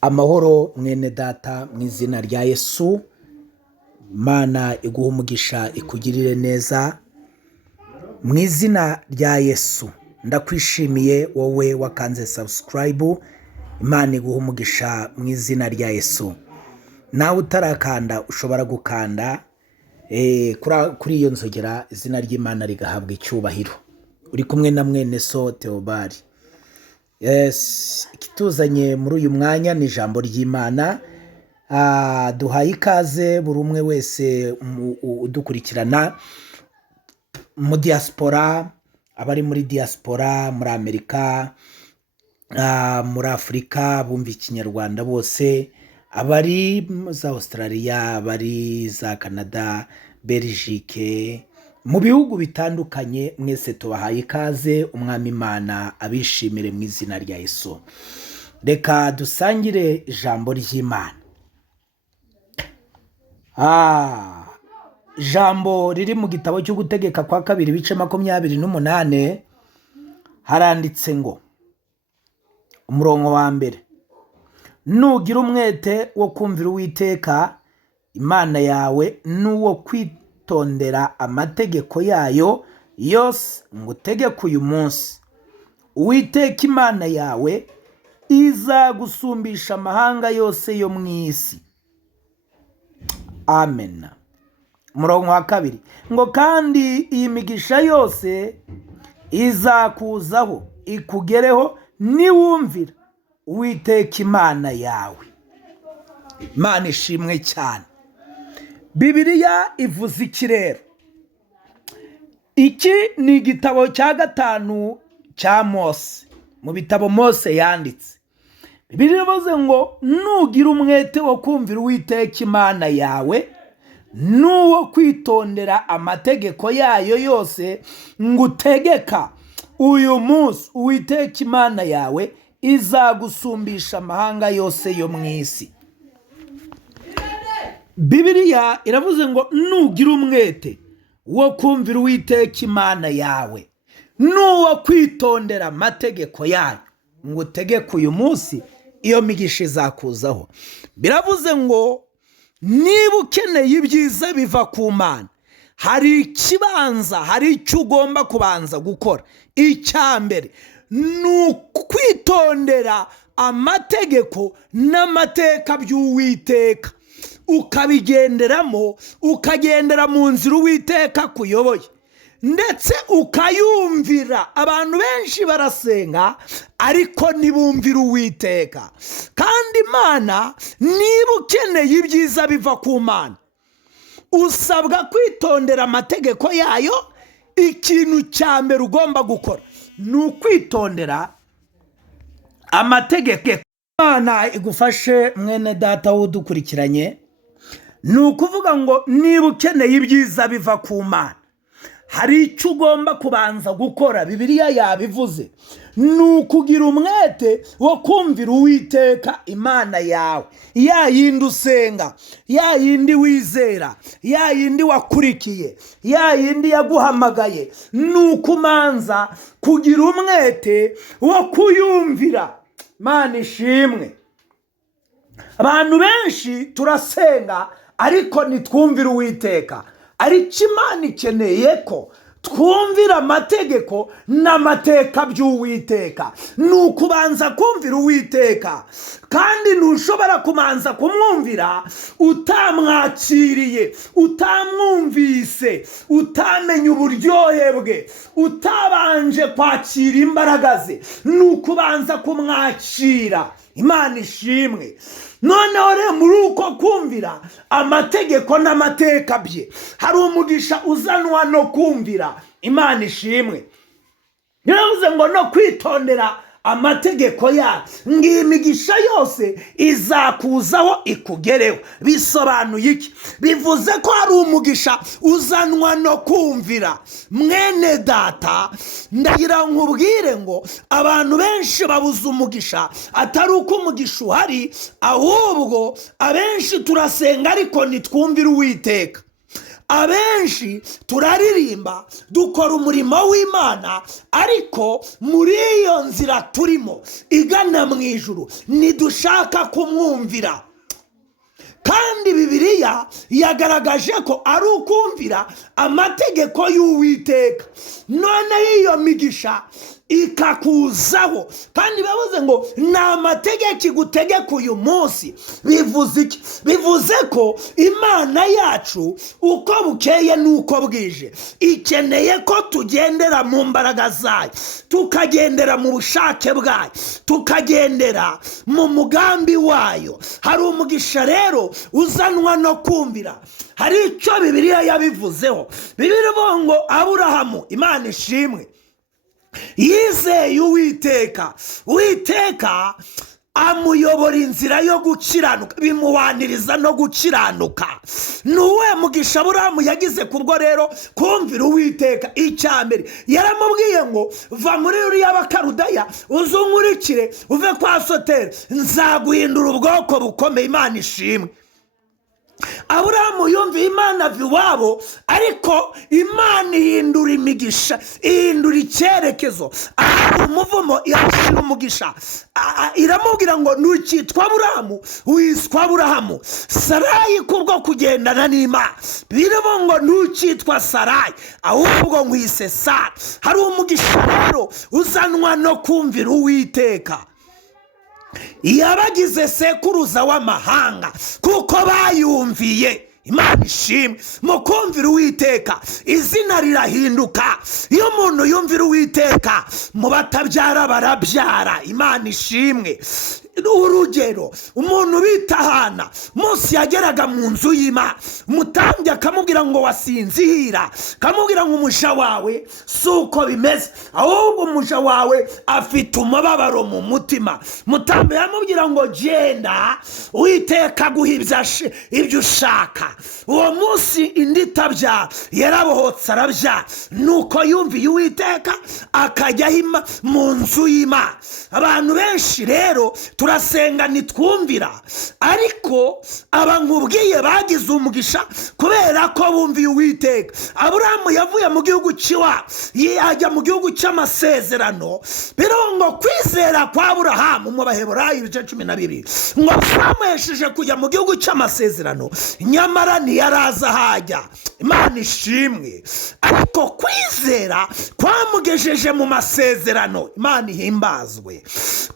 Amahoro mwene data mu izina rya Yesu, Imana iguha umugisha ikugirire neza mu izina rya Yesu. Ndakwishimiye wowe wakanze subscribe, Imana iguha umugisha mu izina rya Yesu. Nawe utarakanda ushobora gukanda kuri iyo nzogera, izina ry'Imana rigahabwa icyubahiro. Uri kumwe na mwene so THEOBARD. Ikituzanye muri uyu mwanya ni ijambo ry'Imana. Duhaye ikaze buri umwe wese udukurikirana mu diaspora, abari muri diaspora muri Amerika, muri Afurika bumva ikinyarwanda bose, abari za Australia, abari za Canada, Belgique, mu bihugu bitandukanye, mwese tubahaye ikaze. Umwami Imana abishimire mu izina rya Yesu. Reka dusangire ijambo ry'Imana. Ijambo riri mu gitabo cyo gutegeka kwa 2 ibice 28 haranditse ngo, umurongo wa mbere: nugira umwete wo kumvira Uwiteka Imana yawe n'uwo kwitondera amategeko yayo yose ngutegeka uyu munsi, Uwiteka Imana yawe izagusumbisha amahanga yose yo mu isi. Amen. Umurongo wa kabiri ngo, kandi iyi migisha yose izakuzaho ikugereho niwumvira Uwiteka Imana yawe. Imana ishimwe cyane. Bibiliya ivuze iki rero? Iki ni igitabo cya 5 cya Mose, mu bitabo Mose yanditse. Bibiliya ivuze ngo, nugira umwete wo kumvira Uwiteka Imana yawe n'uwo kwitondera amategeko yayo yose ngutegeka uyu munsi, Uwiteka Imana yawe izagusumbisha amahanga yose yo mu isi. Bibiliya iravuze ngo, nugira umwete wo kumvira Uwiteka Imana yawe n'uwo kwitondera amategeko yayo ngutegeka uyu munsi, iyo migisha izakuzaho. Biravuze ngo, niba ukeneye ibyiza biva ku Mana, hari ikibanza, hari icyo ugomba kubanza gukora. Icya mbere ni ukwitondera amategeko n'amateka by'Uwiteka, ukabigenderamo, ukagendera mu nzira Uwiteka kuyoboye, ndetse ukayumvira. Abantu benshi barasenga ariko ntibumvira Uwiteka. Kandi Imana, niba ukeneye ibyiza biva ku Mana, usabwa kwitondera amategeko yayo. Ikintu cya mbere ugomba gukora ni ukwitondera amategeko. Imana igufashe mwene data udukurikiranye. Ni ukuvuga ngo, niba ukeneye ibyiza biva ku Mana, hari icyo ugomba kubanza gukora. Bibiliya yabivuze, ni ukugira umwete wo kumvira Uwiteka Imana yawe, ya yindi usenga, ya yindi wizera, ya yindi wakurikiye, ya yindi yaguhamagaye. Ni ukumanza kugira umwete wo kuyumvira. Imana ishimwe. Abantu benshi turasenga ariko ntitwumvira Uwiteka, ariko Imana ikeneye ko twumvira amategeko n'amateka by'Uwiteka. Ni ukubanza kumvira Uwiteka, kandi ntushobora kubanza kumwumvira utamwakiriye, utamwumvise, utamenye uburyohe bwe, utabanje kwakira imbaraga ze. Ni ukubanza kumwakira. Imana ishimwe. Noneho rero muri uko kumvira amategeko n'amateka bye, hari umugisha uzanwa no kumvira. Imana ishimwe. Niravuze ngo, no kwitondera amategeko yayo, ngiyi migisha yose izakuzaho ikugereho. Bisobanuye iki? Bivuze ko hari umugisha uzanwa no kumvira. Mwene data, ndagira nkubwire ngo, abantu benshi babuze umugisha, atari uko umugisha uhari, ahubwo abenshi turasenga ariko ntitwumvira Uwiteka. abenshi turaririmba dukora umurimo w'Imana, ariko muri iyo nzira turimo igana mu ijuru ntidushaka kumwumvira. Kandi Bibiliya yagaragaje ko ari ukumvira amategeko y'Uwiteka, none iyo migisha ikakuzaho. Kandi bavuze ngo ni amategeko igutegeka uyu munsi. Bivuze iki? Bivuze ko Imana yacu uko bukeye n'uko bwije ikeneye ko tugendera mu mbaraga zayo, tukagendera mu bushake bwayo, tukagendera mu mugambi wayo. Hari umugisha rero uzanwa no kumvira. Hari icyo Bibiliya yabivuzeho. Bibiliya ivuga ngo Aburahamu, Imana ishimwe, yizeye Uwiteka, Uwiteka amuyobora inzira yo gukiranuka, bimuwaniriza no gukiranuka. Nuwe mugisha Aburahamu yagize kubwo rero kumvira Uwiteka. Icyambere yaramubwiye ngo va muri uriya bakarudaya uzunkurikire uve kwa Soteri, nzaguhindura ubwoko bukomeye. Imana ishimwe. Aburahamu yumviye Imana iwabo, ariko Imana ihindura imigisha, ihindura icyerekezo. Umuvumo irashyira umugisha, iramubwira ngo ntukitwa Aburahamu, wiswa Aburahamu. Sarayi kubwo kugendana n'Imana, biravuga ngo ntukitwa Sarayi, ahubwo nkwise Sara. Hari umugisha rero uzanwa no kumvira Uwiteka. Yabagize sekuruza w'amahanga kuko bayumviye. Imana ishimwe. Mu kumvira Uwiteka izina rirahinduka. Iyo umuntu yumvira Uwiteka, mu batabyara barabyara. Imana ishimwe. Urugero, umuntu bita Hana, Mose yageraga mu nzu y'Imana, umutambyi akamubwira ngo wasinzira, akamubwira ngo umuja wawe si uko bimeze, ahubwo umuja wawe afite umubabaro mu mutima. Umutambyi yamubwira ngo genda, Uwiteka aguha ibyo ushaka. Uwo munsi indi itabyara yarabohotse arabyara. Nuko yumviye Uwiteka akajya mu nzu y'Imana. Abantu benshi rero turasenga ntitwumvira, ariko aba nkubwiye bagize umugisha kubera ko bumviye Uwiteka. Aburahamu yavuye mu gihugu cy'iwabo ajya mu gihugu cy'amasezerano. Birongo kwizera kwa Aburahamu mu Baheburayo ibice 12 ngo byamuhesheje kujya mu gihugu cy'amasezerano, nyamara ntiyaraza hajya. Imana ishimwe. Ariko kwizera kwamugejeje mu masezerano. Imana ihimbazwe.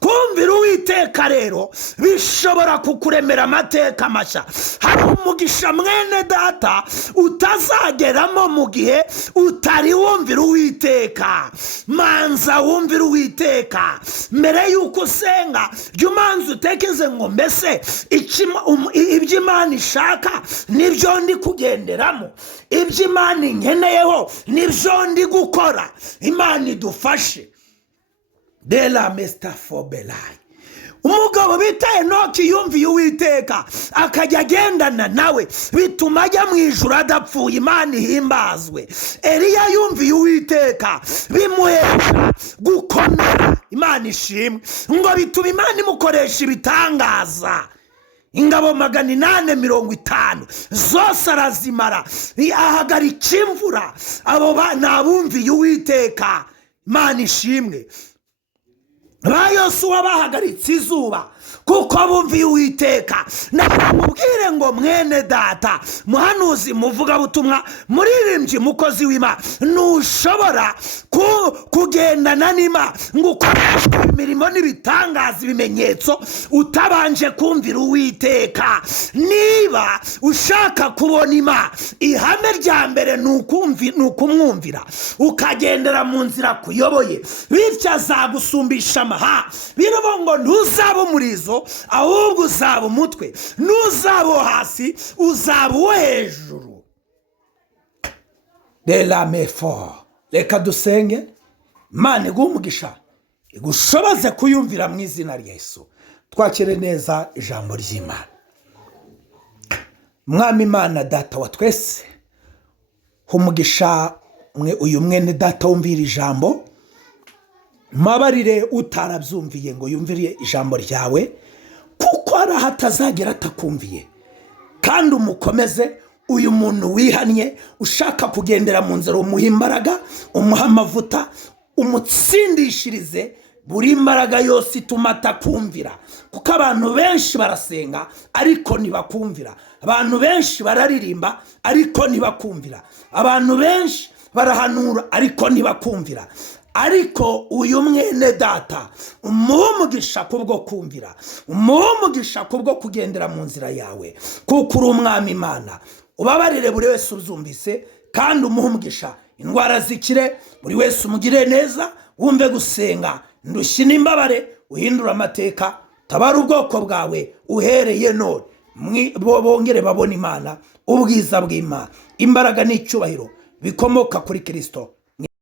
Kumvira Uwiteka rero bishobora kukuremera amateka mashya. Hari umugisha mwene data utazageramo mu gihe utari wumvira Uwiteka. Manza wumvira Uwiteka mbere yuko usenga. Jya umanza utekeze ngo mbese ibyo Imana ishaka nibyo ndi kugenderamo, ibyo Imana inkeneyeho nibyo ndi gukora. Imana idufashe. De la mestafobelai. Umugabo bita Enoki yumviye Uwiteka akajya agendana nawe, bituma ajya mu ijuru adapfuye. Imana ihimbazwe. Eliya yumviye Uwiteka bimuhesha gukomera. Imana ishimwe. Ngo bituma Imana imukoresha ibitangaza. Ingabo 850 zose arazimara, ahagarika imvura. Abo bana bumviye Uwiteka. Imana ishimwe. Ba Yosuwa bahagaritse izuba kuko bumviye Uwiteka. Namubwire ngo mwene data, muhanuzi, muvuga butumwa, muririmbyi, mukozi w'Imana, ntushobora kugendana n'Imana ngo ukoreshe imirimo n'ibitangaza, ibimenyetso utabanje kumvira Uwiteka. Niba ushaka kubona Imana, ihame rya mbere ni ukumwumvira, ukagendera mu nzira kuyoboye, bityo azagusumbisha amahanga. Biravuga ngo ntuzaba umurizo, ahubwo uzaba umutwe. Ntuzaba hasi, uzaba uwo hejuru. De la mefo. Reka dusenge. Imana iguhe umugisha, igushoboze kuyumvira mu izina rya Yesu. Twakire neza ijambo ry'Imana. Mwami Imana data wa twese, umugisha uyu mwene data wumvira ijambo. Mabarire utarabyumviye ngo yumvire ijambo ryawe, kuko ari hatazagera atakumviye. Kandi umukomeze, uyu muntu wihannye ushaka kugendera mu nzira, umuha imbaraga, umuha amavuta, umutsindishirize buri mbaraga yose ituma atakumvira. Kuko abantu benshi barasenga ariko ntibakumvira, abantu benshi bararirimba ariko ntibakumvira, abantu benshi barahanura ariko ntibakumvira. Ariko uyu mwene data umuha umugisha kubwo kumvira, umuha umugisha kubwo kugendera mu nzira yawe, kuko uri umwami Imana. Ubabarire buri wese uzumvise kandi umuha umugisha, indwara zikire, buri wese umugire neza. Wumve gusenga ndushyi n'imbabare, uhindura amateka, tabara ubwoko bwawe uhereye none. Bongere babona Imana, ubwiza bw'Imana, imbaraga n'icyubahiro bikomoka kuri Kristo.